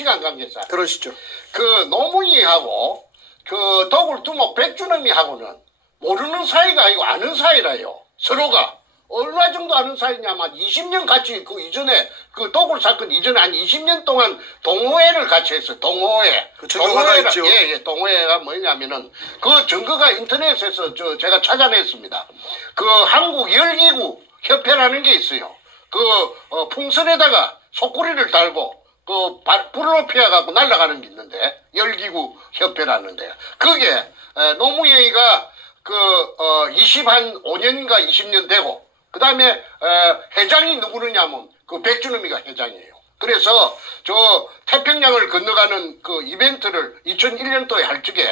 시간 관계상. 그러시죠. 그 노무이하고 그 도굴두목 백주놈이하고는 모르는 사이가 아니고 아는 사이라요. 서로가. 얼마 정도 아는 사이냐면 20년 같이 그 이전에 그 도굴 사건 이전에 한 20년 동안 동호회를 같이 했어요. 동호회. 그 증거가 있죠. 예, 동호회가 뭐냐면은 그 증거가 인터넷에서 제가 찾아냈습니다. 그 한국 열기구 협회라는 게 있어요. 그 풍선에다가 속구리를 달고 그 불을 높여갖고 날아가는 게 있는데 열기구 협회라는데 그게 노무현이가 그 25년인가 20년 되고 그 다음에 회장이 누구느냐면 그 백주놈이가 회장이에요. 그래서 저 태평양을 건너가는 그 이벤트를 2001년도에 할 적에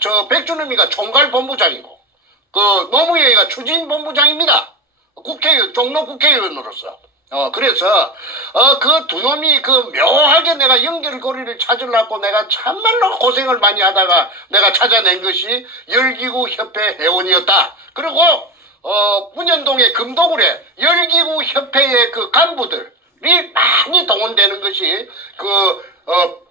저 백주놈이가 총괄본부장이고 그 노무현이가 추진본부장입니다. 국회의원, 종로 국회의원으로서. 그래서, 그 두 놈이 그 묘하게 내가 연결고리를 찾으려고 내가 참말로 고생을 많이 하다가 내가 찾아낸 것이 열기구 협회 회원이었다. 그리고, 문현동의 금도굴에 열기구 협회의 그 간부들이 많이 동원되는 것이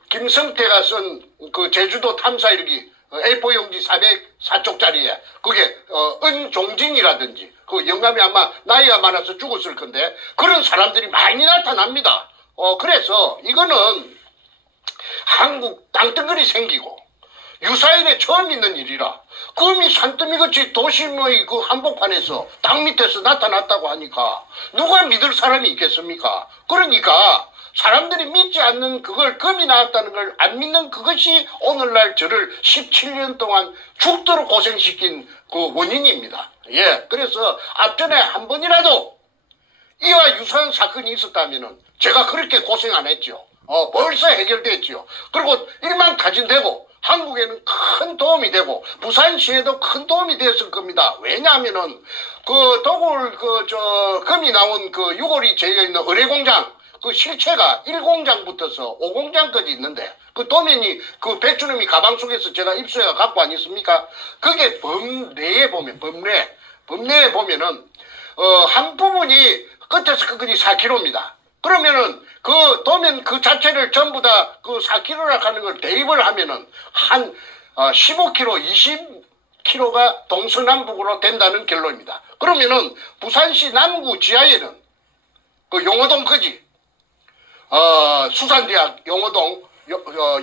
김성태가 쓴 그 제주도 탐사 일기 A4 용지 404쪽짜리에 그게 은종진이라든지 그 영감이 아마 나이가 많아서 죽었을 건데 그런 사람들이 많이 나타납니다. 그래서 이거는 한국 땅덩어리 생기고 유사일에 처음 있는 일이라 금이 산더미같이 도심의 그 한복판에서 땅 밑에서 나타났다고 하니까 누가 믿을 사람이 있겠습니까? 그러니까 사람들이 믿지 않는 그걸 금이 나왔다는 걸 안 믿는 그것이 오늘날 저를 17년 동안 죽도록 고생시킨 그 원인입니다. 예, 그래서 앞전에 한 번이라도 이와 유사한 사건이 있었다면은 제가 그렇게 고생 안 했죠. 벌써 해결됐죠. 그리고 일망타진되고 한국에는 큰 도움이 되고 부산시에도 큰 도움이 됐을 겁니다. 왜냐하면은 그 도굴 금이 나온 그 유골이 재여 있는 의뢰공장 그 실체가 1공장부터서 5공장까지 있는데 그 도면이 그 백주놈이 가방 속에서 제가 입수해가 갖고 안 있습니까? 그게 범례에 보면 범례에 보면은 한 부분이 끝에서 끝까지 4km입니다. 그러면은 그 도면 그 자체를 전부 다 그 4km라 하는 걸 대입을 하면은 한 15km, 20km가 동서남북으로 된다는 결론입니다. 그러면은 부산시 남구 지하에는 그 용호동까지 수산대학 용호동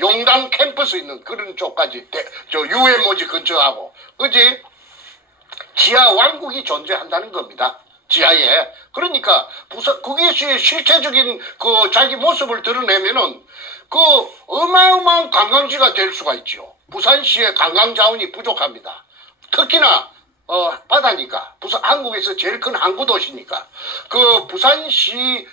용당 캠퍼스 있는 그런 쪽까지 UMO지 근처하고 그지 지하 왕국이 존재한다는 겁니다. 지하에. 그러니까 그게 실체적인 그 자기 모습을 드러내면은 그 어마어마한 관광지가 될 수가 있죠. 부산시의 관광 자원이 부족합니다. 특히나 바다니까 한국에서 제일 큰 항구 도시니까 그 부산시에서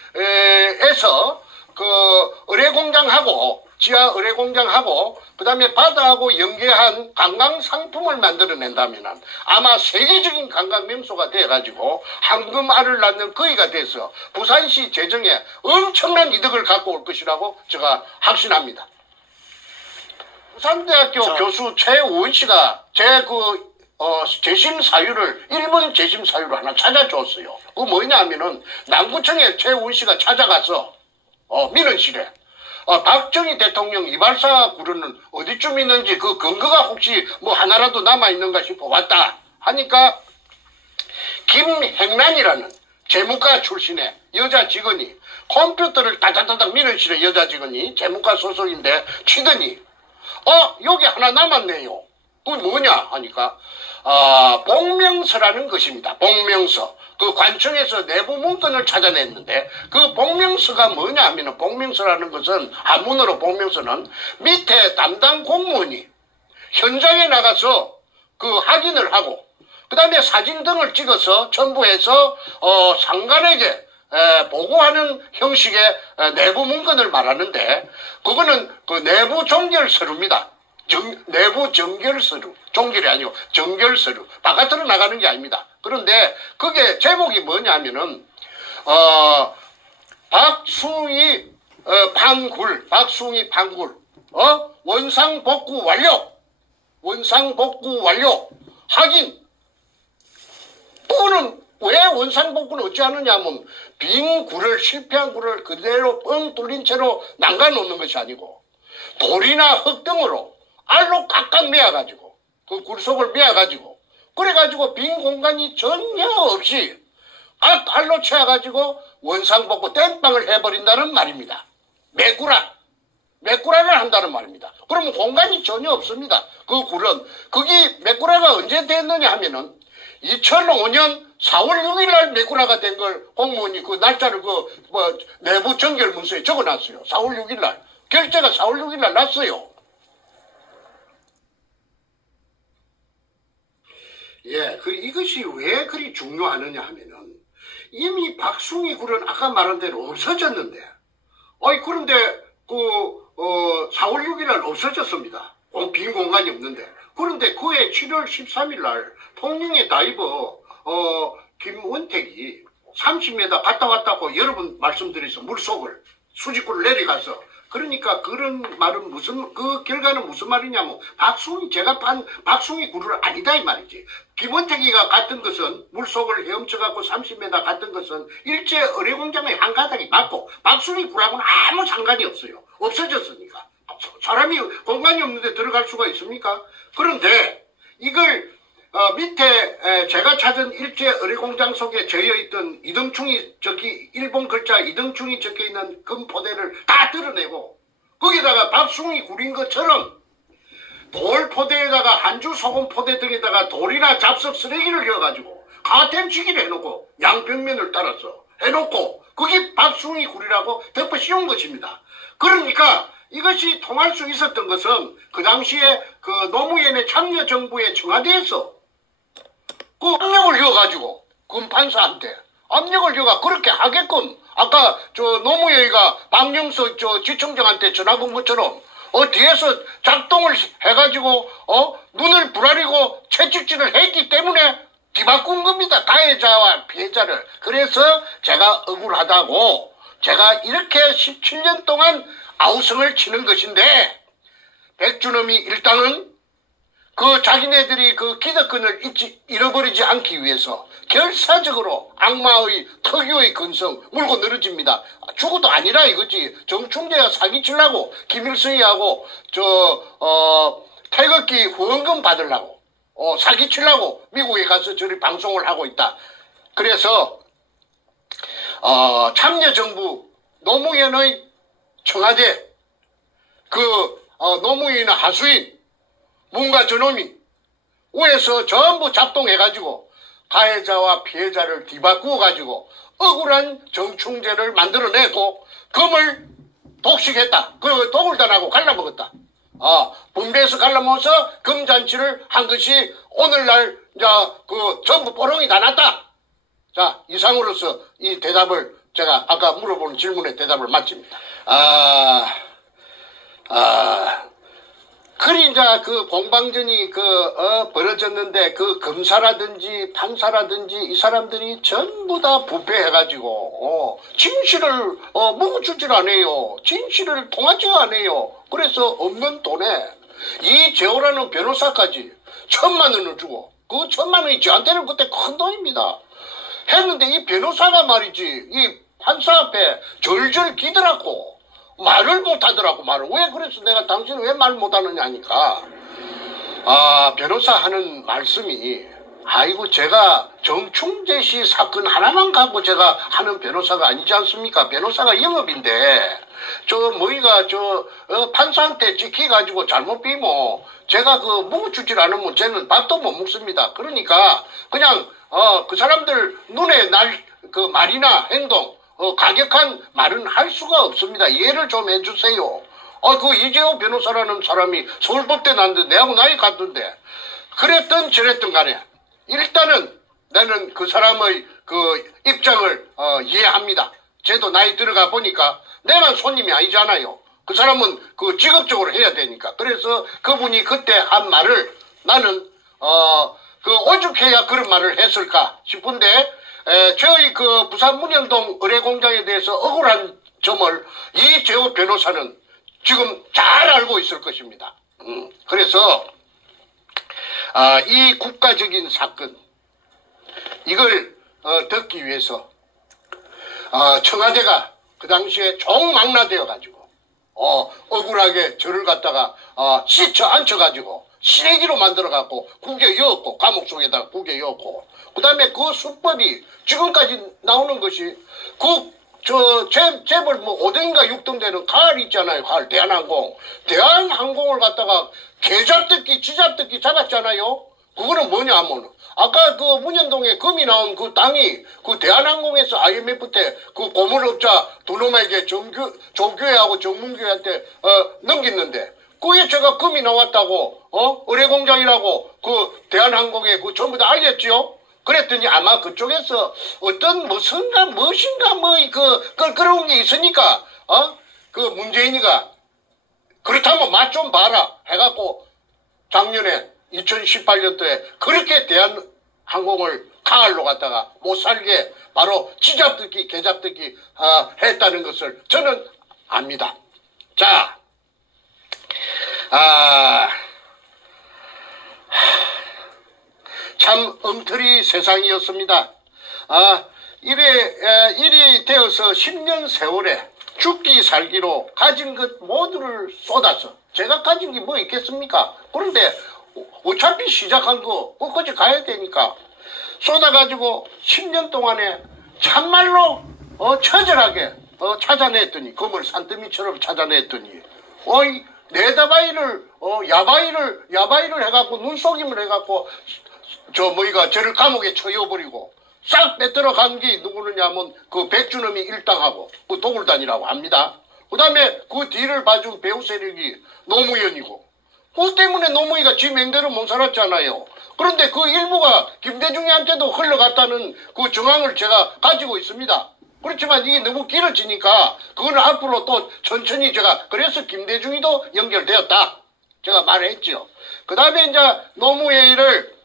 그 의뢰공장하고 지하 의뢰공장하고 그 다음에 바다하고 연계한 관광 상품을 만들어낸다면 아마 세계적인 관광 명소가 돼가지고 황금알을 낳는 거위가 돼서 부산시 재정에 엄청난 이득을 갖고 올 것이라고 제가 확신합니다. 부산대학교 교수 최우원 씨가 재심 사유를 일본 재심 사유를 하나 찾아줬어요. 그 뭐냐 하면은 남구청에 최우원 씨가 찾아가서 민원실에 박정희 대통령 이발사 구르는 어디쯤 있는지 그 근거가 혹시 뭐 하나라도 남아있는가 싶어 왔다 하니까 김행란이라는 재무과 출신의 여자 직원이 컴퓨터를 따다다닥 민원실의 여자 직원이 재무과 소속인데 치더니 여기 하나 남았네요. 그건 뭐냐 하니까 복명서라는 것입니다. 복명서. 그 관청에서 내부 문건을 찾아냈는데 그 복명서가 뭐냐 하면 복명서라는 것은 한문으로 복명서는 밑에 담당 공무원이 현장에 나가서 그 확인을 하고 그 다음에 사진 등을 찍어서 첨부해서 상관에게 보고하는 형식의 내부 문건을 말하는데 그거는 그 내부 종결서류입니다. 내부 정결서류, 종결이 아니고 정결서류, 바깥으로 나가는 게 아닙니다. 그런데 그게 제목이 뭐냐면은 박숭이 판굴 원상복구 완료 확인. 그거는 왜 원상복구는 어찌 하느냐면 빈 굴을 실패한 굴을 그대로 뻥 뚫린 채로 남겨놓는 것이 아니고 돌이나 흙 등으로 알로 꽉꽉 메어가지고 그 굴 속을 메어가지고 그래가지고 빈 공간이 전혀 없이 알로 채워가지고 원상복구 땜빵을 해버린다는 말입니다. 메꾸라를 한다는 말입니다. 그러면 공간이 전혀 없습니다. 그 굴은 거기 메꾸라가 언제 됐느냐 하면은 2005년 4월 6일 날 메꾸라가 된 걸 공무원이 그 날짜를 내부 정결 문서에 적어놨어요. 4월 6일 날 결제가 4월 6일 날 났어요. 예, 이것이 왜 그리 중요하느냐 하면은 이미 박숭이 굴은 아까 말한 대로 없어졌는데, 그런데 4월 6일 날 없어졌습니다. 빈 공간이 없는데. 그런데 그해 7월 13일 날 통영의 다이버 김원택이 30m 갔다 왔다고 여러 번 말씀드려서 물속을 수직구를 내려가서, 그러니까 그런 말은 그 결과는 무슨 말이냐면 제가 판 박숭이 굴을 아니다 이 말이지. 김원택이가 갔던 것은 물속을 헤엄쳐갖고 30m 갔던 것은 일제 의뢰공장의 한 가닥이 맞고 박숭이 굴하고는 아무 상관이 없어요. 없어졌으니까. 사람이 공간이 없는데 들어갈 수가 있습니까? 그런데 이걸 밑에 제가 찾은 일제 의뢰공장 속에 저여있던 이등충이 일본 글자 이등충이 적혀있는 금포대를 다 드러내고 거기다가 박숭이 굴인 것처럼 돌 포대에다가 한주 소금 포대 등에다가 돌이나 잡석 쓰레기를 넣어가지고 가템치기를 해놓고 양벽면을 따라서 해놓고 거기 박숭이 굴이라고 덮어 씌운 것입니다. 그러니까 이것이 통할 수 있었던 것은 그 당시에 그 노무현의 참여정부의 청와대에서 그 압력을 넣어가지고 검판사한테 압력을 넣어가 그렇게 하게끔 아까 노무현이가 박영석 지청장한테 전화 건 것처럼 뒤에서 작동을 해가지고 눈을 부라리고 채찍질을 했기 때문에 뒤바꾼 겁니다. 가해자와 피해자를. 그래서 제가 억울하다고 제가 이렇게 17년 동안 아우성을 치는 것인데 백준엄이 일단은 그 자기네들이 그 기득권을 잃어버리지 않기 위해서 결사적으로 악마의 특유의 근성 물고 늘어집니다. 죽어도 아니라 이거지. 정충재가 사기치려고 김일성이하고 태극기 후원금 받으려고 사기치려고 미국에 가서 저리 방송을 하고 있다. 그래서 참여정부 노무현의 청와대 노무현의 하수인 문가 저놈이 위에서 전부 작동해가지고 가해자와 피해자를 뒤바꾸어가지고 억울한 정충죄를 만들어내고 금을 독식했다. 그 독을 단하고 갈라먹었다. 분배해서 갈라먹어서 금잔치를 한 것이 오늘날 전부 뽀롱이 다 났다. 자, 이상으로서 이 대답을 제가 아까 물어보는 질문에 대답을 마칩니다. 그리 이제 그 공방전이 벌어졌는데 그 검사라든지 판사라든지 이 사람들이 전부 다 부패해가지고 진실을 묵어주질 않아요. 진실을 통하지 않아요. 그래서 없는 돈에 이재호라는 변호사까지 1,000만 원을 주고 그 1,000만 원이 저한테는 그때 큰 돈입니다. 했는데 이 변호사가 말이지 이 판사 앞에 절절 기더라고. 말을 못하더라고. 왜 그래서 내가 당신은 왜 말 못하느냐 하니까 변호사 하는 말씀이 아이고 제가 정충재 씨 사건 하나만 갖고 제가 하는 변호사가 아니지 않습니까? 변호사가 영업인데 뭐이가 판사한테 찍혀가지고 잘못 비면 제가 묵어주질 않으면 쟤는 밥도 못 먹습니다. 그러니까 그냥 그 사람들 눈에 그 말이나 행동 가격한 말은 할 수가 없습니다. 이해를 좀 해주세요. 그 이재호 변호사라는 사람이 서울법대 나왔는데 내하고 나이 같던데 그랬든 저랬든 간에 일단은 나는 그 사람의 그 입장을 이해합니다. 쟤도 나이 들어가 보니까 내만 손님이 아니잖아요. 그 사람은 그 직업적으로 해야 되니까. 그래서 그분이 그때 한 말을 나는 오죽해야 그런 말을 했을까 싶은데 저희 그 부산 문현동 의뢰공장에 대해서 억울한 점을 이재호 변호사는 지금 잘 알고 있을 것입니다. 그래서 이 국가적인 사건 이걸 듣기 위해서 청와대가 그 당시에 총망라되어 가지고 억울하게 저를 갖다가 씻어 앉혀가지고 시래기로 만들어갖고 구겨 넣었고 감옥 속에다가 구겨 넣었고 그 다음에 그 수법이 지금까지 나오는 것이 재벌 뭐 5등인가 6등 되는 가을 있잖아요. 가을 대한항공을 갖다가 개잡듣기 쥐잡듣기 잡았잖아요. 그거는 뭐냐 하면 아까 그 문현동에 금이 나온 그 땅이 그 대한항공에서 IMF 때 그 고물업자 두 놈에게 조교회하고 정문교회한테 넘겼는데 그게 제가 금이 나왔다고 의뢰공장이라고 그 대한항공에 그 전부 다 알렸지요. 그랬더니 아마 그쪽에서 어떤 무엇인가 뭐 그 껄끄러운 게 있으니까 그 문재인이가 그렇다면 맛 좀 봐라 해갖고 작년에 2018년도에 그렇게 대한항공을 가을로 갔다가 못 살게 바로 쥐잡듣기 개잡듣기 했다는 것을 저는 압니다. 자, 참 엉터리 세상이었습니다. 이리 되어서 10년 세월에 죽기 살기로 가진 것 모두를 쏟아서 제가 가진 게 뭐 있겠습니까? 그런데 어차피 시작한 거 끝까지 가야 되니까 쏟아가지고 10년 동안에 참말로 처절하게 찾아냈더니 검을 산더미처럼 찾아냈더니 네다바이를 야바이를 해갖고 눈속임을 해갖고 저를 감옥에 처여버리고 싹 빼들어 간 게 누구느냐면 그 백준엄이 일당하고 그 도굴단이라고 합니다. 그 다음에 그 뒤를 봐준 배우 세력이 노무현이고 그 때문에 노무현이가 지 맹대로 못 살았잖아요. 그런데 그 일부가 김대중이한테도 흘러갔다는 그 정황을 제가 가지고 있습니다. 그렇지만 이게 너무 길어지니까 그거는 앞으로 또 천천히 제가 그래서 김대중이도 연결되었다 제가 말했죠. 그 다음에 이제 노무현이를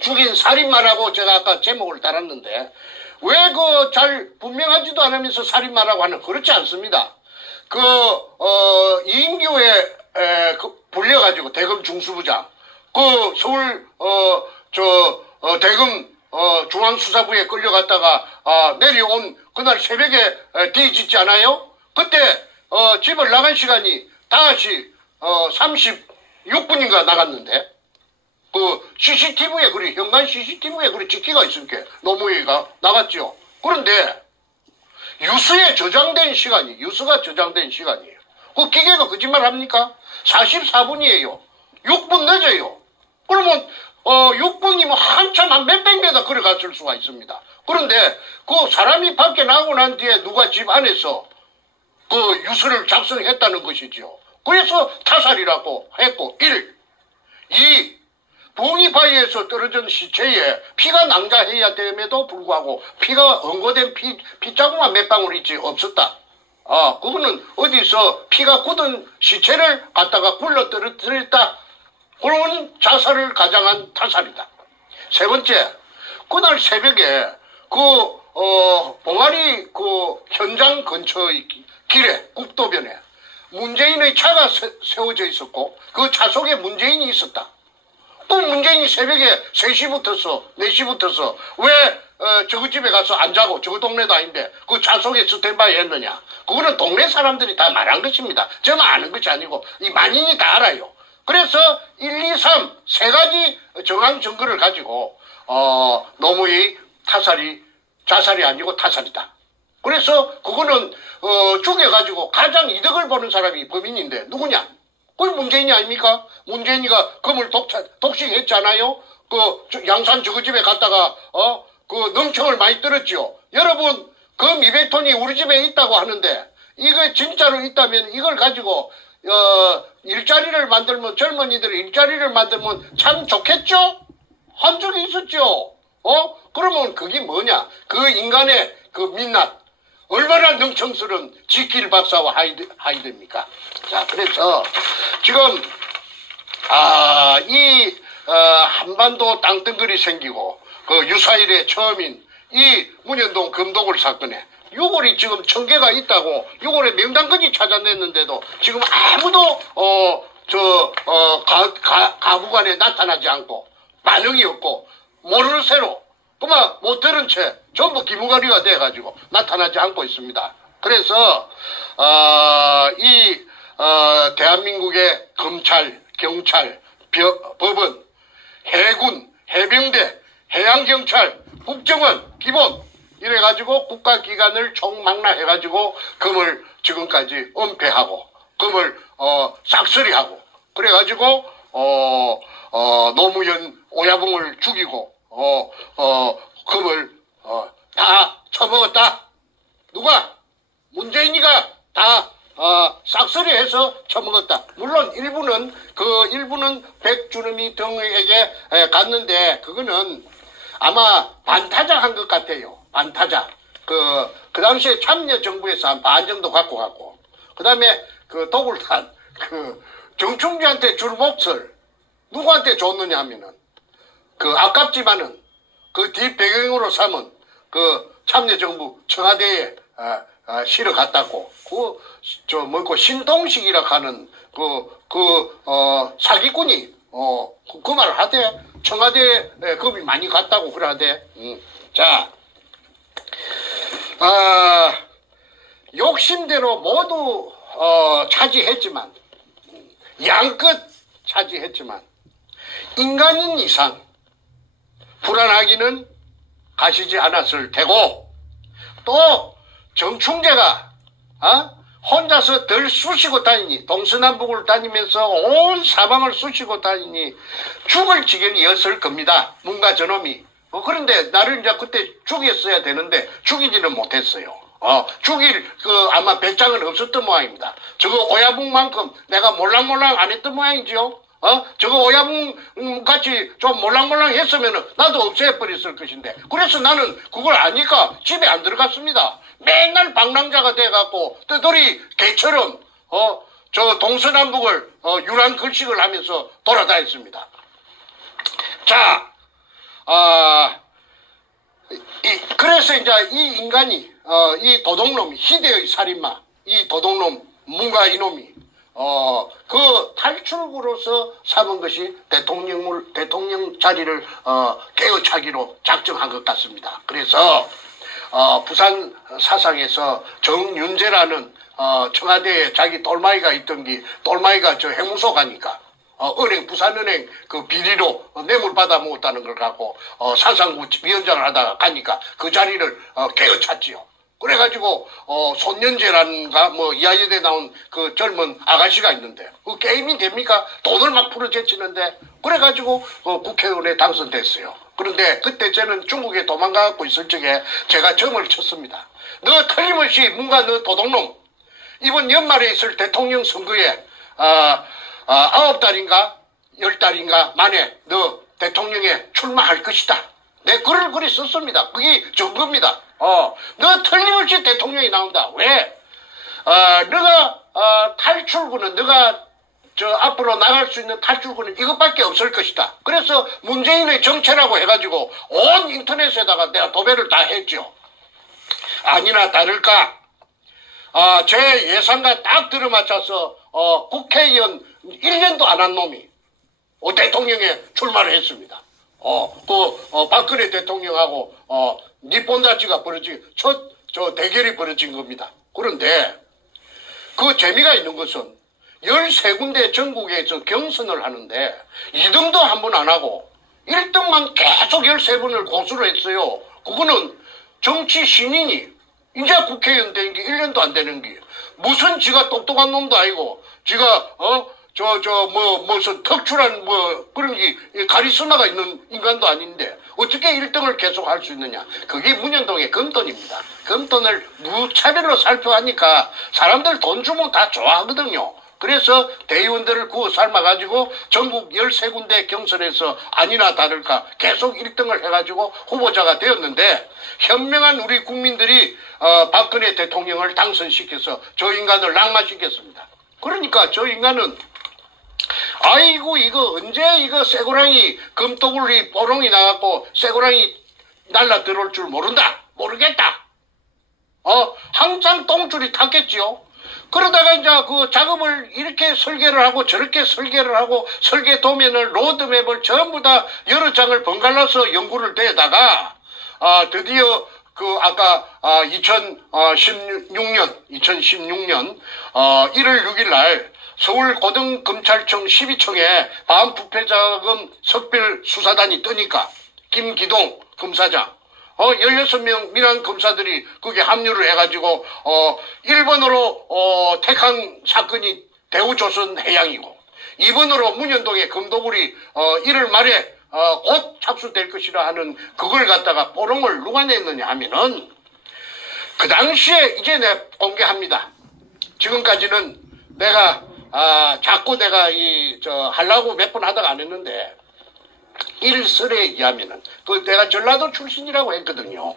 죽인 살인마라고 제가 아까 제목을 달았는데 왜 잘 분명하지도 않으면서 살인마라고 하는 그렇지 않습니다. 이인규에 불려가지고 대검 중수부장 서울 대검 중앙수사부에 끌려갔다가 내려온 그날 새벽에 뒤집지 않아요? 그때 집을 나간 시간이 다시 36분인가 나갔는데 CCTV에 현관 CCTV에 찍기가 있으니까 노무현이가 나갔죠. 그런데 유수가 저장된 시간이에요. 그 기계가 거짓말 합니까? 44분이에요. 6분 늦어요. 그러면 6분이면 한참 한 몇백 메다 걸어갔을 수가 있습니다. 그런데 그 사람이 밖에 나오고 난 뒤에 누가 집 안에서 그 유서를 작성했다는 것이죠. 그래서 타살이라고 했고 1. 2. 부엉이 바위에서 떨어진 시체에 피가 낭자해야 됨에도 불구하고 피가 응고된 피자국만 몇 방울 있지 없었다. 그거는 어디서 피가 굳은 시체를 갖다가 굴러 떨어뜨렸다. 그런 자살을 가장한 타살이다. 세 번째, 그날 새벽에 봉아리 현장 근처의 길에 국도변에 문재인의 차가 세워져 있었고 그 차 속에 문재인이 있었다. 또 문재인이 새벽에 3시부터서 4시부터서 왜 저거 집에 가서 안 자고 저거 동네도 아닌데 그 차 속에 스탠바이 했느냐. 그거는 동네 사람들이 다 말한 것입니다. 저만 아는 것이 아니고 이 만인이 다 알아요. 그래서 1, 2, 3 세 가지 정황 증거를 가지고 노무현의 자살이 아니고 타살이다. 그래서 그거는 죽여가지고 가장 이득을 보는 사람이 범인인데 누구냐? 그게 문재인이 아닙니까? 문재인이가 검을 독식했잖아요. 양산 저거집에 갔다가 능청을 많이 떨었죠. 여러분 검 200톤이 우리 집에 있다고 하는데 이거 진짜로 있다면 이걸 가지고 일자리를 만들면 젊은이들 일자리를 만들면 참 좋겠죠? 한 적이 있었죠. 그러면 그게 뭐냐? 그 인간의 그 민낯 얼마나 능청스러운 지킬 박사와 하이드입니까? 자, 그래서 지금 한반도 땅덩어리 생기고 그 유사일의 처음인 이 문현동 금도굴 사건에 6월이 지금 1000개가 있다고 6월에 명단까지 찾아냈는데도 지금 아무도 가부간에 나타나지 않고 반응이 없고 모르는 새로 그만 못 들은 채 전부 기무가리가 돼가지고 나타나지 않고 있습니다. 그래서 대한민국의 검찰, 경찰, 법원, 해군, 해병대, 해양경찰, 국정원, 기본 이래가지고 국가기관을 총망라해가지고 금을 지금까지 은폐하고 금을 싹쓸이하고 그래가지고 노무현 오야붕을 죽이고 금을 다 처먹었다. 누가? 문재인이가 다 싹쓸이해서 처먹었다. 물론 일부는 백주름이 등에게 갔는데 그거는 아마 반타작 한 것 같아요. 반타작. 그 당시에 참여정부에서 한 반 정도 갖고 갔고 그 다음에 그 도굴탄 정충지한테 줄 몫을 누구한테 줬느냐 하면은 아깝지만은 그 뒷배경으로 삼은 참여정부 청와대에 실어 갔다고 신동식이라 하는 사기꾼이 그 말을 하대. 청와대에 겁이 많이 갔다고 그러대. 자, 욕심대로 모두 차지했지만 양끝 차지했지만 인간인 이상 불안하기는 가시지 않았을 테고 또 정충재가 혼자서 덜 쑤시고 다니니 동서남북을 다니면서 온 사방을 쑤시고 다니니 죽을 지경이었을 겁니다. 뭔가 저놈이. 그런데 나를 이제 그때 죽였어야 되는데 죽이지는 못했어요. 죽일 아마 배짱은 없었던 모양입니다. 저거 오야붕만큼 내가 몰랑몰랑 안 했던 모양이죠. 저거 오야붕 같이 좀 몰랑몰랑 했으면은 나도 없애버렸을 것인데. 그래서 나는 그걸 아니까 집에 안 들어갔습니다. 맨날 방랑자가 돼갖고 떠돌이 개처럼 저 동서남북을 유랑글식을 하면서 돌아다녔습니다. 자, 그래서 이제 이 인간이 이 도둑놈 희대의 살인마 이 도둑놈 문가 이놈이 그 탈출구로서 삼은 것이 대통령 자리를 깨어차기로 작정한 것 같습니다. 그래서 부산 사상에서 정윤재라는 청와대에 자기 똘마이가 있던 게 똘마이가 저 해무소 가니까 부산은행 그 비리로 뇌물 받아 먹었다는 걸 갖고 산상구 위원장을 하다가 가니까 그 자리를 깨어찼지요. 그래가지고 손연재라는가 이하여대 나온 그 젊은 아가씨가 있는데 그 게임이 됩니까? 돈을 막 풀어제치는데 그래가지고 국회의원에 당선됐어요. 그런데 그때 저는 중국에 도망가고 있을 적에 제가 점을 쳤습니다. 너 틀림없이 뭔가 너 도둑놈 이번 연말에 있을 대통령 선거에 9달인가 10달인가 만에 너 대통령에 출마할 것이다. 내 글을 그리 썼습니다. 그게 증거입니다. 너 틀림없이 대통령이 나온다. 왜? 너가 탈출구는 너가 앞으로 나갈 수 있는 탈출구는 이것밖에 없을 것이다. 그래서 문재인의 정체라고 해가지고 온 인터넷에다가 내가 도배를 다 했죠. 아니나 다를까 제 예상과 딱 들어맞춰서 국회의원 1년도 안 한 놈이 대통령에 출마를 했습니다. 박근혜 대통령하고 니폰다치가 벌어진 저 대결이 벌어진 겁니다. 그런데 그 재미가 있는 것은 13군데 전국에서 경선을 하는데 2등도 한 번 안 하고 1등만 계속 13번을 고수를 했어요. 그거는 정치 신인이 이제 국회의원 된 게 1년도 안 되는 게 무슨 지가 똑똑한 놈도 아니고 지가 무슨 특출한 그런 게 카리스마가 있는 인간도 아닌데 어떻게 1등을 계속 할 수 있느냐. 그게 문현동의 금돈입니다. 금돈을 무차별로 살펴하니까 사람들 돈 주면 다 좋아하거든요. 그래서 대의원들을 구워 삶아가지고 전국 13군데 경선에서 아니나 다를까 계속 1등을 해가지고 후보자가 되었는데 현명한 우리 국민들이 박근혜 대통령을 당선시켜서 저 인간을 낙마시켰습니다. 그러니까 저 인간은 아이고 이거 언제 이거 쇠고랑이 금토굴이 뽀롱이 나갖고 쇠고랑이 날라 들어올 줄 모르겠다. 항상 똥줄이 탔겠지요. 그러다가 이제 그 작업을 이렇게 설계를 하고 저렇게 설계를 하고 설계 도면을 로드맵을 전부 다 여러 장을 번갈아서 연구를 대다가 드디어 그 아까 2016년 1월 6일 날 서울고등검찰청 12청에 반부패자금 석별수사단이 뜨니까 김기동 검사장 16명 민한 검사들이 거기에 합류를 해가지고 1번으로 택한 사건이 대우조선해양이고 2번으로 문현동의 금도굴이 1월 말에 곧 착수될 것이라 하는 그걸 갖다가 뽀롱을 누가 냈느냐 하면은 그 당시에 이제 내가 공개합니다. 지금까지는 내가 자꾸 내가 하려고 몇 번 하다가 안 했는데 일설에 의하면은 내가 전라도 출신이라고 했거든요.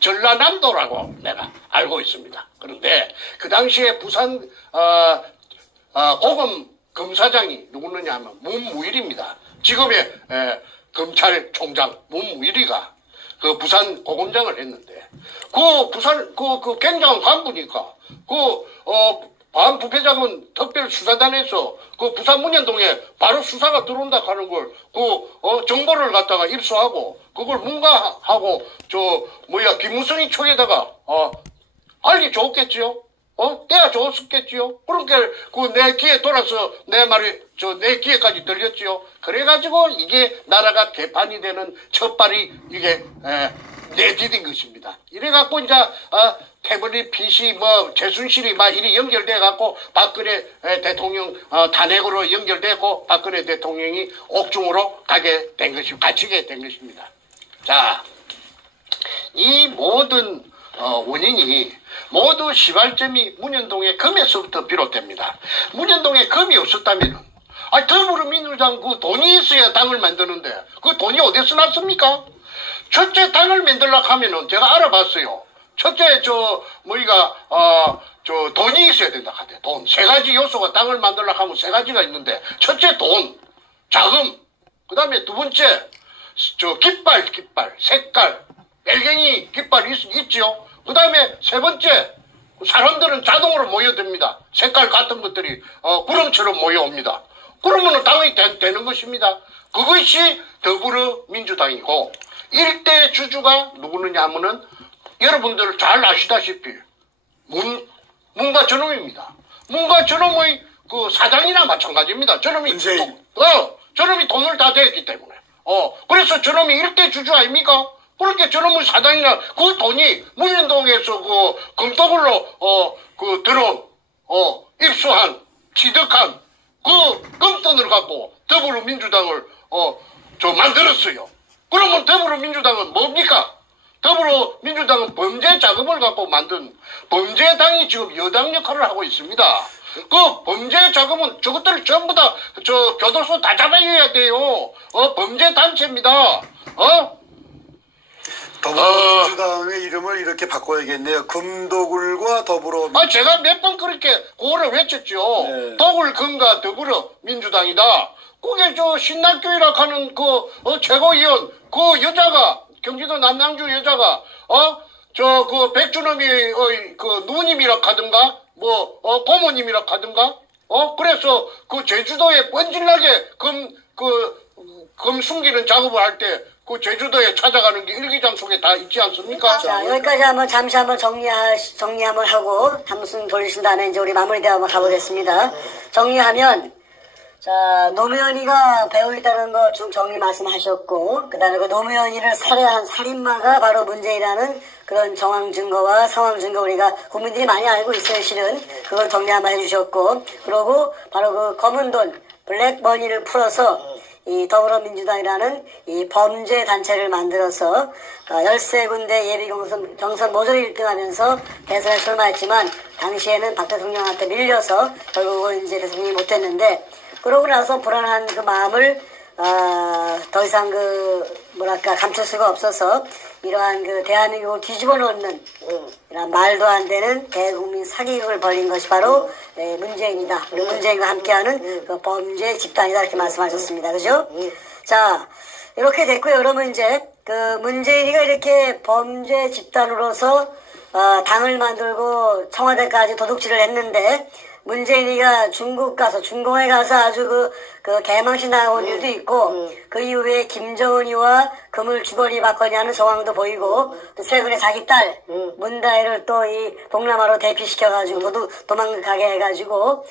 전라남도라고 내가 알고 있습니다. 그런데 그 당시에 부산 고검 검사장이 누구느냐 하면 문무일입니다. 지금의 검찰총장 문무일이가 그 부산 고검장을 했는데 그 부산 그 굉장한 간부니까 반부패자금 특별수사단에서 그 부산 문현동에 바로 수사가 들어온다 하는 걸 정보를 갖다가 입수하고 그걸 문가하고 김무성이 촉에다가 알려줬겠지요. 때가 좋았겠지요. 그러니까 내 귀에 돌아서 내 말이 내 귀에까지 들렸지요. 그래가지고 이게 나라가 개판이 되는 첫발이 이게 내디딘 것입니다. 이래갖고 이제 태블릿 PC 최순실이 막 이리 연결돼갖고 박근혜 대통령 탄핵으로 연결되고 박근혜 대통령이 옥중으로 갇히게 된 것입니다. 자, 이 모든 원인이 모두 시발점이 문현동의 금에서부터 비롯됩니다. 문현동에 금이 없었다면 더불어민주당 그 돈이 있어야 당을 만드는데 그 돈이 어디서 났습니까? 첫째 당을 만들려고 하면은 제가 알아봤어요. 첫째 돈이 있어야 된다 하대. 돈. 세 가지 요소가 당을 만들려고 하면 세 가지가 있는데 첫째 돈, 자금, 그 다음에 두 번째 깃발, 색깔, 빨갱이 깃발 있지요. 그 다음에 세 번째 사람들은 자동으로 모여듭니다. 색깔 같은 것들이 구름처럼 모여옵니다. 그러면 당이 되는 것입니다. 그것이 더불어민주당이고 일대 주주가 누구느냐 하면은 여러분들 잘 아시다시피 문가 저놈입니다. 문가 저놈의 그 사장이나 마찬가지입니다. 저놈이 돈을 다 대했기 때문에 그래서 저놈이 일대 주주 아닙니까? 그렇게 저놈의 사장이나 그 돈이 문현동에서 그 금도굴로 들어온 입수한 취득한 그 금돈을 갖고 더불어민주당을 만들었어요. 그러면 더불어민주당은 뭡니까? 더불어민주당은 범죄 자금을 갖고 만든 범죄당이 지금 여당 역할을 하고 있습니다. 그 범죄 자금은 저것들을 전부 다 교도소 다 잡아야 돼요. 범죄 단체입니다. 더불어민주당의 이름을 이렇게 바꿔야겠네요. 금도굴과 제가 몇 번 그렇게 구호를 외쳤죠. 네. 도굴 금과 더불어민주당이다. 그게 신남교회라 하는 최고위원 그 여자가 경기도 남양주 여자가 그 백준엄이 그 누님이라 하든가 고모님이라 하든가 그래서 그 제주도에 뻔질나게 금 숨기는 작업을 할 때 그 제주도에 찾아가는 게 일기장 속에 다 있지 않습니까? 자, 여기까지 잠시 한번 정리 한번 하고 한숨 돌리신 다음에 이제 우리 마무리대화 한번 가보겠습니다. 정리하면 자, 노무현이가 배우 있다는 거 좀 정리 말씀하셨고, 그 다음에 그 노무현이를 살해한 살인마가 바로 문재인이라는 그런 정황 증거와 상황 증거 우리가 국민들이 많이 알고 있어요, 실은. 그걸 정리 한번 해주셨고, 그러고 바로 그 검은 돈, 블랙머니를 풀어서 이 더불어민주당이라는 이 범죄 단체를 만들어서 13군데 예비 경선 모조리 1등하면서 대선에 출마했지만 당시에는 박 대통령한테 밀려서 결국은 이제 대통령이 못됐는데 그러고 나서 불안한 그 마음을 더 이상 감출 수가 없어서 이러한 그 대한민국을 뒤집어 놓는 이런 말도 안 되는 대국민 사기극을 벌인 것이 바로 문재인이다. 그리고 문재인과 함께하는 그 범죄 집단이다 이렇게 말씀하셨습니다. 그죠? 자, 이렇게 됐고요. 그러면 이제 그 문재인이가 이렇게 범죄 집단으로서 당을 만들고 청와대까지 도둑질을 했는데 문재인이가 중국 가서 중공에 가서 아주 그 개망신 나온 일도 있고 그 이후에 김정은이와 금을 주거니 받거니 하는 정황도 보이고 또 최근에 자기 딸 문다혜를 또 이 동남아로 대피시켜가지고 도망가게 해가지고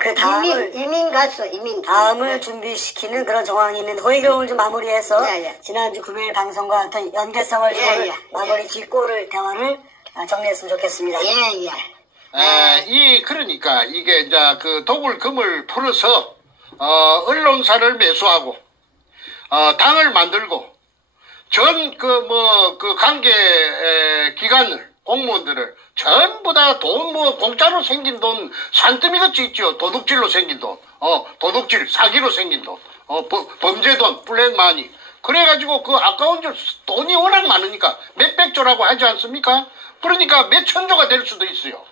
그 다음을 이민 갔어. 이민. 다음을 준비시키는 그런 정황이 있는데 그 경우를 좀 마무리해서 지난주 금요일 방송과 어떤 연계성을 좀 마무리 짓고를 대화를 정리했으면 좋겠습니다. 그러니까 이게 이제 그 독을 금을 풀어서 언론사를 매수하고 당을 만들고 전 그 관계 기관을 공무원들을 전부 다 돈 공짜로 생긴 돈 산더미같이 있죠. 도둑질로 생긴 돈, 도둑질 사기로 생긴 돈, 범죄돈, 블랙마니. 그래가지고 그 아까운 줄 돈이 워낙 많으니까 몇백조라고 하지 않습니까? 그러니까 몇 천조가 될 수도 있어요.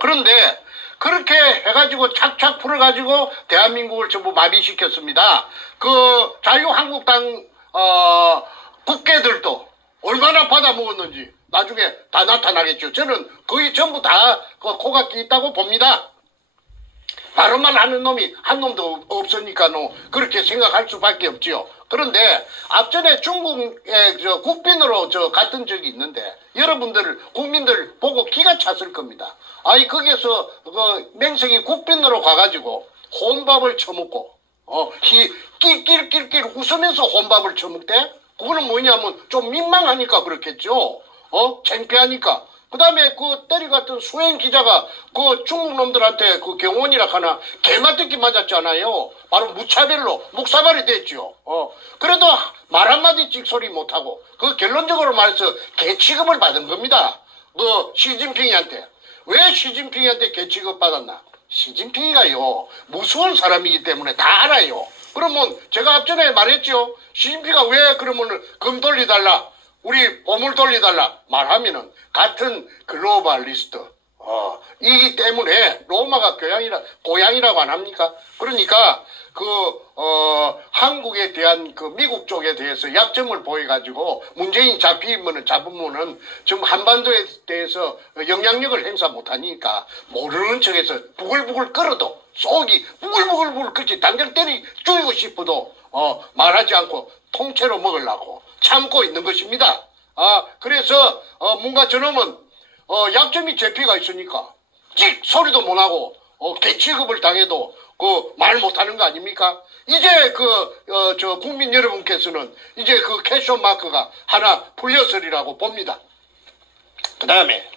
그런데 그렇게 해가지고 착착 풀어가지고 대한민국을 전부 마비시켰습니다. 그 자유한국당 국회들도 얼마나 받아먹었는지 나중에 다 나타나겠죠. 저는 거의 전부 다 코가 끼있다고 봅니다. 바른말 하는 놈이 한 놈도 없으니까 그렇게 생각할 수밖에 없지요. 그런데 앞전에 중국에 국빈으로 갔던 적이 있는데 여러분들 국민들 보고 기가 찼을 겁니다. 거기에서 맹생이 국빈으로 가가지고 혼밥을 처먹고 낄낄낄낄 웃으면서 혼밥을 처먹대. 그거는 뭐냐면 좀 민망하니까 그렇겠죠. 창피하니까. 그 다음에 그 때려갔던 수행 기자가 그 중국 놈들한테 그 경호원이라 하나 개맞듣기 맞았잖아요. 바로 무차별로 묵사발이 됐죠. 그래도 말 한마디 찍소리 못하고 그 결론적으로 말해서 개취급을 받은 겁니다. 그 시진핑이한테. 왜 시진핑이한테 개취급 받았나? 시진핑이가요 무서운 사람이기 때문에 다 알아요. 그러면 제가 앞전에 말했죠. 시진핑이가 왜 그러면 금 돌려달라, 우리 보물 돌려달라 말하면은 같은 글로벌리스트 이기 때문에 로마가 고향이라고 안 합니까? 그러니까 한국에 대한 미국 쪽에 대해서 약점을 보여가지고 문재인이 잡으면은 지금 한반도에 대해서 영향력을 행사 못하니까 모르는 척해서 부글부글 끓어도 속이 부글부글 끓지 당장 죽이고 싶어도 말하지 않고 통째로 먹으려고 참고 있는 것입니다. 그래서 뭔가 저놈은 약점이 제피가 있으니까 찍 소리도 못하고 개취급을 당해도 말 못하는 거 아닙니까? 이제 국민 여러분께서는 이제 캐쇼 마크가 하나 풀렸으리라고 봅니다. 그 다음에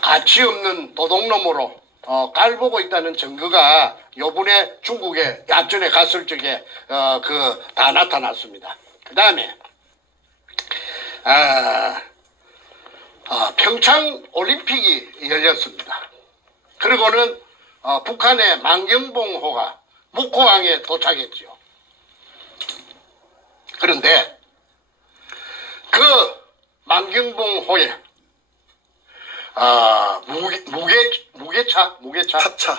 가치 없는 도둑놈으로 깔보고 있다는 증거가 요번에 중국에 앞전에 갔을 적에 다 나타났습니다. 그 다음에 평창 올림픽이 열렸습니다. 그리고는 북한의 만경봉호가 묵호항에 도착했죠. 그런데 그 만경봉호에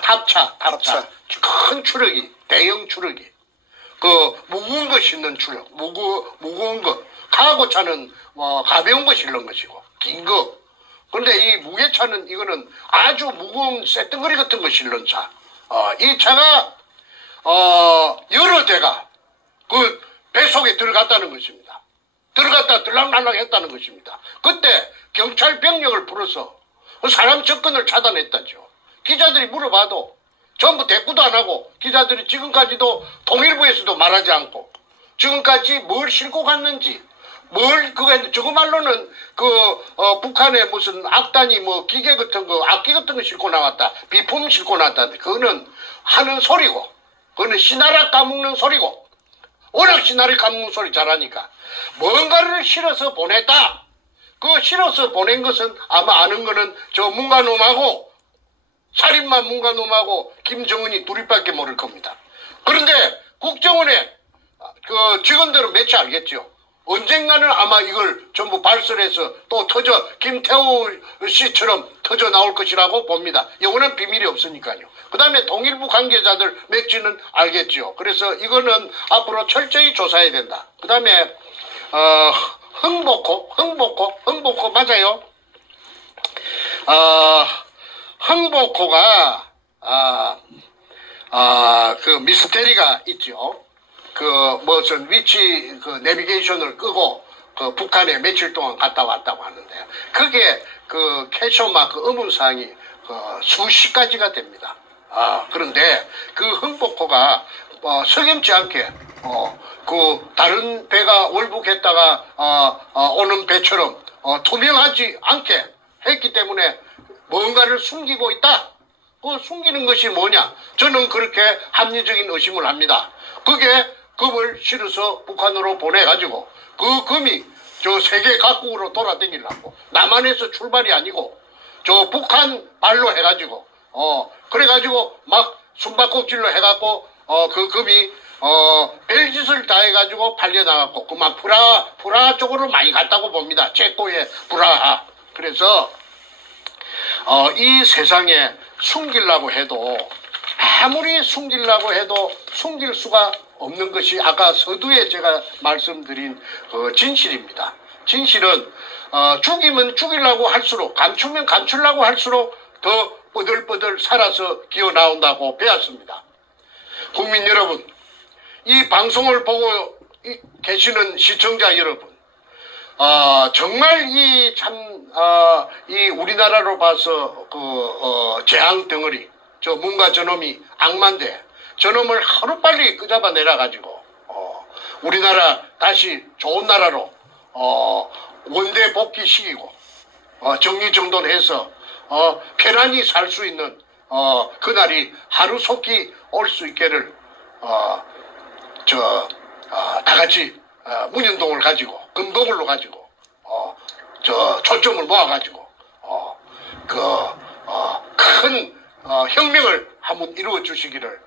탑차. 큰 추력이, 대형 추력이. 무거운 거 싣는 추력, 무거운 거. 카고차는 가벼운 거 실는 것이고, 긴 거. 그런데 이 무게차는 이거는 아주 무거운 쇳덩어리 같은 거 실는 차. 이 차가, 여러 대가 배 속에 들어갔다는 것입니다. 들어갔다 들락날락 했다는 것입니다. 그때 경찰 병력을 불어서 사람 접근을 차단했다죠. 기자들이 물어봐도 전부 대꾸도 안 하고 기자들이 지금까지도 통일부에서도 말하지 않고 지금까지 뭘 싣고 갔는지 저거 말로는 북한의 무슨 악단이 기계 같은 거, 악기 같은 거 싣고 나왔다. 비품 싣고 나왔다. 그거는 하는 소리고, 그거는 시나라 까먹는 소리고, 워낙 시나라 까먹는 소리 잘하니까. 뭔가를 실어서 보냈다. 실어서 보낸 것은 아마 아는 거는 저 문가놈하고, 살인마 문가놈하고 김정은이 둘이밖에 모를 겁니다. 그런데 국정원에 직원들은 매치 알겠죠. 언젠가는 아마 이걸 전부 발설해서 또 김태우 씨처럼 터져 나올 것이라고 봅니다. 이거는 비밀이 없으니까요. 그 다음에 통일부 관계자들 맥지는 알겠죠. 그래서 이거는 앞으로 철저히 조사해야 된다. 그 다음에 흥복호 맞아요. 흥복호가 그 미스테리가 있죠. 그 무슨 위치 그 내비게이션을 끄고 그 북한에 며칠 동안 갔다 왔다고 하는데 그게 그 캐셔마크 의문사항이 수십 가지가 됩니다. 그런데 그 흥복호가 석연치 않게 그 다른 배가 월북했다가 오는 배처럼 투명하지 않게 했기 때문에 뭔가를 숨기고 있다. 그 숨기는 것이 뭐냐? 저는 그렇게 합리적인 의심을 합니다. 그게 금을 실어서 북한으로 보내가지고 그 금이 저 세계 각국으로 돌아다니려고 남한에서 출발이 아니고 저 북한 발로 해가지고 그래가지고 막 숨바꼭질로 해갖고 그 금이 별짓을 다 해가지고 팔려나갔고 그만 프라하 쪽으로 많이 갔다고 봅니다. 체코의 프라하. 그래서 이 세상에 숨기려고 해도 아무리 숨기려고 해도 숨길 수가 없는 것이 아까 서두에 제가 말씀드린 진실입니다. 진실은 죽이면 죽이려고 할수록 감추면 감추려고 할수록 더 뻗들뻗들 살아서 기어 나온다고 배웠습니다. 국민 여러분, 이 방송을 보고 계시는 시청자 여러분, 정말 이 우리나라로 봐서 재앙 덩어리, 저 문과 저놈이 악마인데 저놈을 하루빨리 끄잡아 내려가지고 우리나라 다시 좋은 나라로 원대 복귀시키고 정리정돈해서 편안히 살 수 있는 그날이 하루속히 올 수 있기를 다 같이 문현동을 가지고 금도굴로 가지고 초점을 모아가지고 큰 혁명을 한번 이루어 주시기를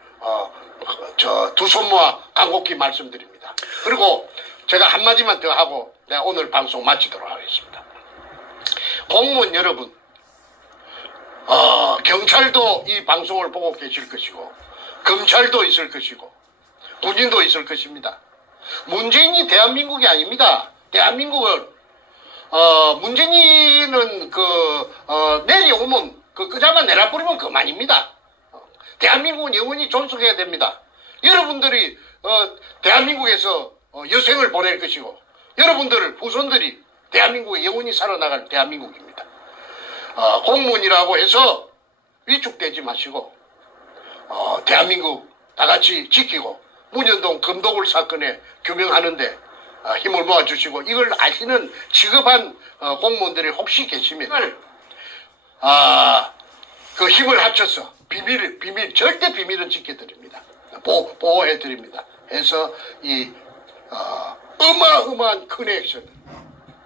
두 손 모아 간곡히 말씀드립니다. 그리고 제가 한마디만 더 하고 내가 오늘 방송 마치도록 하겠습니다. 공무원 여러분, 경찰도 이 방송을 보고 계실 것이고 검찰도 있을 것이고 군인도 있을 것입니다. 문재인이 대한민국이 아닙니다. 대한민국은 문재인은 내려오면 끄잡아 내려버리면 그만입니다. 대한민국은 영원히 존속해야 됩니다. 여러분들이 대한민국에서 여생을 보낼 것이고 여러분들 후손들이 대한민국에 영원히 살아나갈 대한민국입니다. 공무원이라고 해서 위축되지 마시고 대한민국 다같이 지키고 문현동 금도굴 사건에 규명하는데 힘을 모아주시고 이걸 아시는 직업한 공무원들이 혹시 계시면 그 힘을 합쳐서 비밀 절대 비밀은 지켜드립니다. 보호해드립니다. 해서 이 어마어마한 큰 액션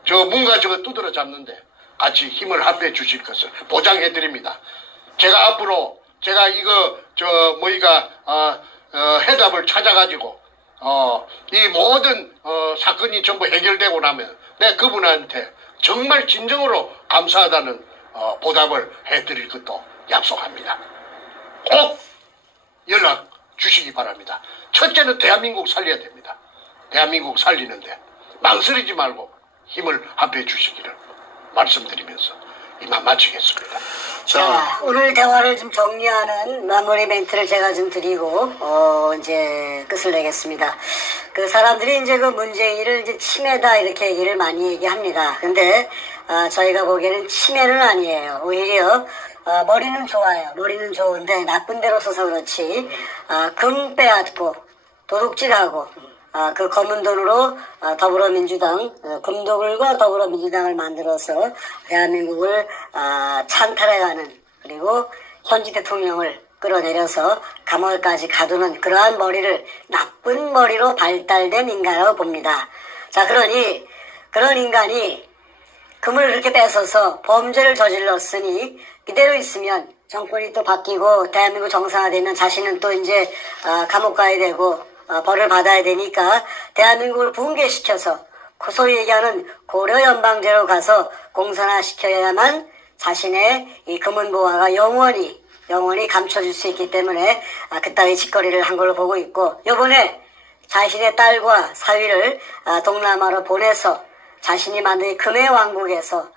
저 뭔가 저거 두드러 잡는데 같이 힘을 합해 주실 것을 보장해드립니다. 제가 앞으로 제가 이거 해답을 찾아가지고 이 모든 사건이 전부 해결되고 나면 내가 그분한테 정말 진정으로 감사하다는 보답을 해드릴 것도 약속합니다. 꼭 연락 주시기 바랍니다. 첫째는 대한민국 살려야 됩니다. 대한민국 살리는데 망설이지 말고 힘을 합해 주시기를 말씀드리면서 이만 마치겠습니다. 자, 오늘 대화를 좀 정리하는 마무리 멘트를 제가 좀 드리고 이제 끝을 내겠습니다. 그 사람들이 이제 그 문재인을 이제 치매다 이렇게 얘기를 많이 얘기합니다. 근데 저희가 보기에는 치매는 아니에요. 오히려 머리는 좋아요. 머리는 좋은데 나쁜 데로 써서 그렇지. 금 빼앗고 도둑질하고 그 검은 돈으로 더불어민주당 금도굴과 더불어민주당을 만들어서 대한민국을 찬탈해가는 그리고 현직 대통령을 끌어내려서 감옥까지 가두는 그러한 머리를 나쁜 머리로 발달된 인간이라고 봅니다. 자, 그러니 그런 인간이 금을 그렇게 뺏어서 범죄를 저질렀으니 이대로 있으면 정권이 또 바뀌고 대한민국 정상화되면 자신은 또 이제 감옥 가야 되고 벌을 받아야 되니까 대한민국을 붕괴시켜서 소위 얘기하는 고려연방제로 가서 공산화시켜야만 자신의 이 금은보화가 영원히 감춰질 수 있기 때문에 그따위 짓거리를 한 걸로 보고 있고, 요번에 자신의 딸과 사위를 동남아로 보내서 자신이 만든 금의 왕국에서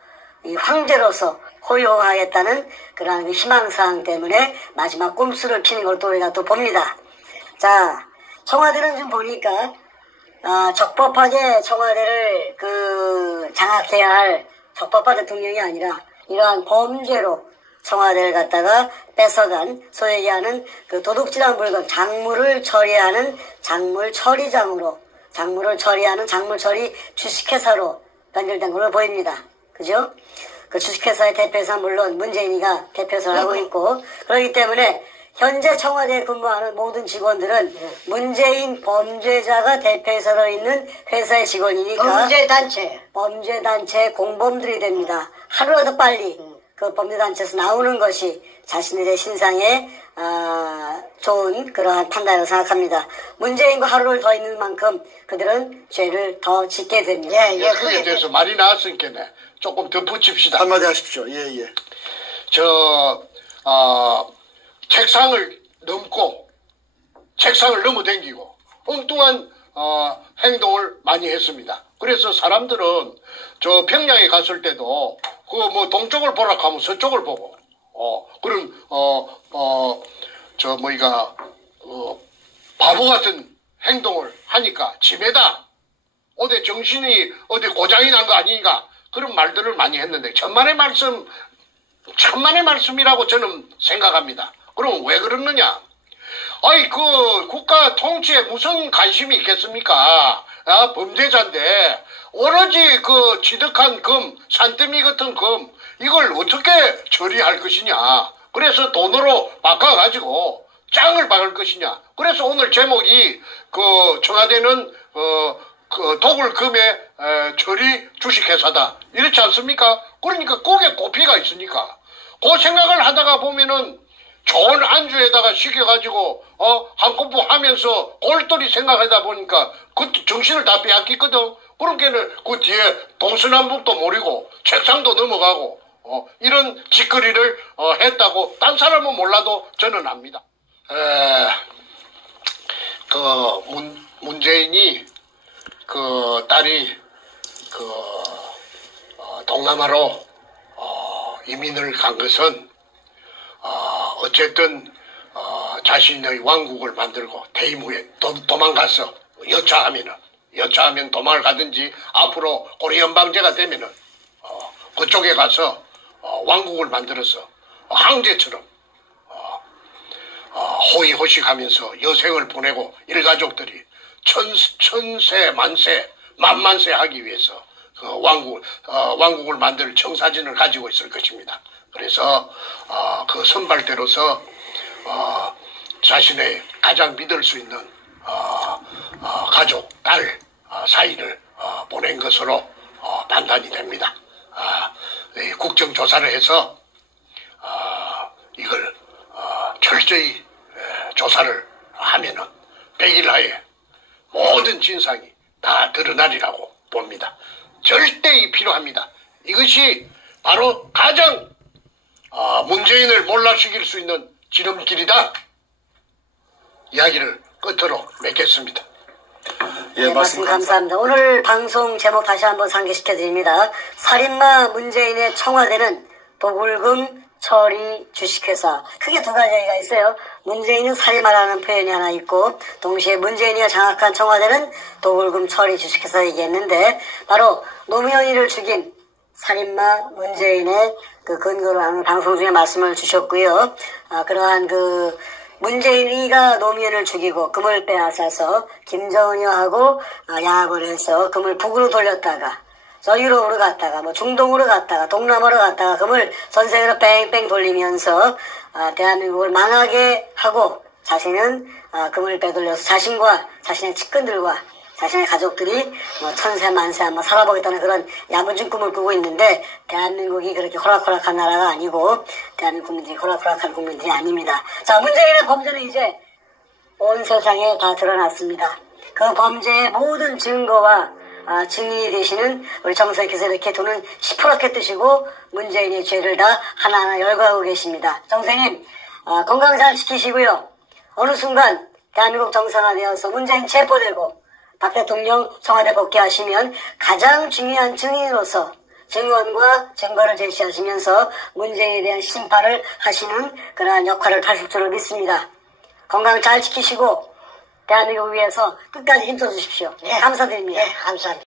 이 황제로서 호용하겠다는 그러한 그 희망사항 때문에 마지막 꼼수를 피는 걸 또 우리가 또 봅니다. 자, 청와대는 좀 보니까 적법하게 청와대를 장악해야 할 적법한 대통령이 아니라 이러한 범죄로 청와대를 갖다가 뺏어간 소위 얘기하는 그 도둑질한 물건 작물을 처리하는 작물처리장으로 작물을 처리하는 작물처리 주식회사로 변질된 걸로 보입니다. 그죠? 그 주식회사의 대표이사 물론 문재인이가 대표이사를 하고 있고 그렇기 때문에 현재 청와대에 근무하는 모든 직원들은 문재인 범죄자가 대표이사로 있는 회사의 직원이니까 범죄단체 공범들이 됩니다. 하루라도 빨리 그 범죄단체에서 나오는 것이 자신들의 신상에 좋은 그러한 판단이라고 생각합니다. 문재인과 하루를 더 있는 만큼 그들은 죄를 더 짓게 됩니다. 그에 대해서 말이 나왔으니까 조금 덧붙입시다. 한마디 하십시오. 예. 책상을 넘어댕기고 엉뚱한 행동을 많이 했습니다. 그래서 사람들은 저 평양에 갔을 때도 그 뭐 동쪽을 보라 하면 서쪽을 보고 그런 바보 같은 행동을 하니까 집에다 어디 정신이 어디 고장이 난 거 아닌가 그런 말들을 많이 했는데 천만의 말씀이라고 저는 생각합니다. 그럼 왜 그러느냐? 그 국가 통치에 무슨 관심이 있겠습니까? 범죄자인데 오로지 그 취득한 금, 산더미 같은 금 이걸 어떻게 처리할 것이냐? 그래서 돈으로 바꿔가지고 짱을 박을 것이냐? 그래서 오늘 제목이 그 청와대는 그 도굴금의 처리 주식회사다 이렇지 않습니까? 그러니까 거기에 꼬피가 있으니까 그 생각을 하다가 보면은 좋은 안주에다가 시켜가지고 한꺼번에 하면서 골똘히 생각하다 보니까 그 정신을 다 빼앗기거든. 그러니까는 그 뒤에 동서남북도 모르고 책상도 넘어가고 이런 짓거리를 했다고 딴 사람은 몰라도 저는 압니다. 문재인이 그 딸이 동남아로 이민을 간 것은 어쨌든 자신의 왕국을 만들고 퇴임 후에 도망가서 여차하면 도망을 가든지 앞으로 고려연방제가 되면은 그쪽에 가서 왕국을 만들어서 황제처럼 호의호식하면서 여생을 보내고 일가족들이 천세 만세 만만세 하기 위해서 그 왕국을 만들 청사진을 가지고 있을 것입니다. 그래서 그 선발대로서 자신의 가장 믿을 수 있는 가족, 딸 사이를 보낸 것으로 판단이 됩니다. 국정조사를 해서 이걸 철저히 조사를 하면은 100일 하에 모든 진상이 다 드러나리라고 봅니다. 절대 필요합니다. 이것이 바로 가장 문재인을 몰락시킬 수 있는 지름길이다. 이야기를 끝으로 맺겠습니다. 네, 말씀 감사합니다. 오늘 방송 제목 다시 한번 상기시켜드립니다. 살인마 문재인의 청와대는 도굴금 처리 주식회사. 크게 두 가지 얘기가 있어요. 문재인은 살인마라는 표현이 하나 있고 동시에 문재인이가 장악한 청와대는 도굴금 처리 주식회사 얘기했는데 바로 노무현이를 죽인 살인마 문재인의 그 근거로 하는 방송 중에 말씀을 주셨고요. 그러한 그 문재인이가 노무현을 죽이고 금을 빼앗아서 김정은이하고 양합을 해서 금을 북으로 돌렸다가 저 유럽으로 갔다가 뭐 중동으로 갔다가 동남아로 갔다가 금을 전 세계로 뺑뺑 돌리면서 대한민국을 망하게 하고 자신은 금을 빼돌려서 자신과 자신의 측근들과 자신의 가족들이 뭐 천세 만세 한번 살아보겠다는 그런 야무진 꿈을 꾸고 있는데 대한민국이 그렇게 호락호락한 나라가 아니고 대한민국 국민들이 호락호락한 국민들이 아닙니다. 자, 문재인의 범죄는 이제 온 세상에 다 드러났습니다. 그 범죄의 모든 증거와 증인이 되시는 우리 정선생께서 이렇게 돈은 시퍼렇게 뜨시고 문재인의 죄를 다 하나하나 열거하고 계십니다. 정선생님 건강 잘 지키시고요. 어느 순간 대한민국 정상화되어서 문재인 체포되고 박 대통령 청와대 복귀하시면 가장 중요한 증인으로서 증언과 증거를 제시하시면서 문재인에 대한 심판을 하시는 그러한 역할을 하실 줄을 믿습니다. 건강 잘 지키시고 대한민국을 위해서 끝까지 힘써 주십시오. 감사드립니다. 감사합니다.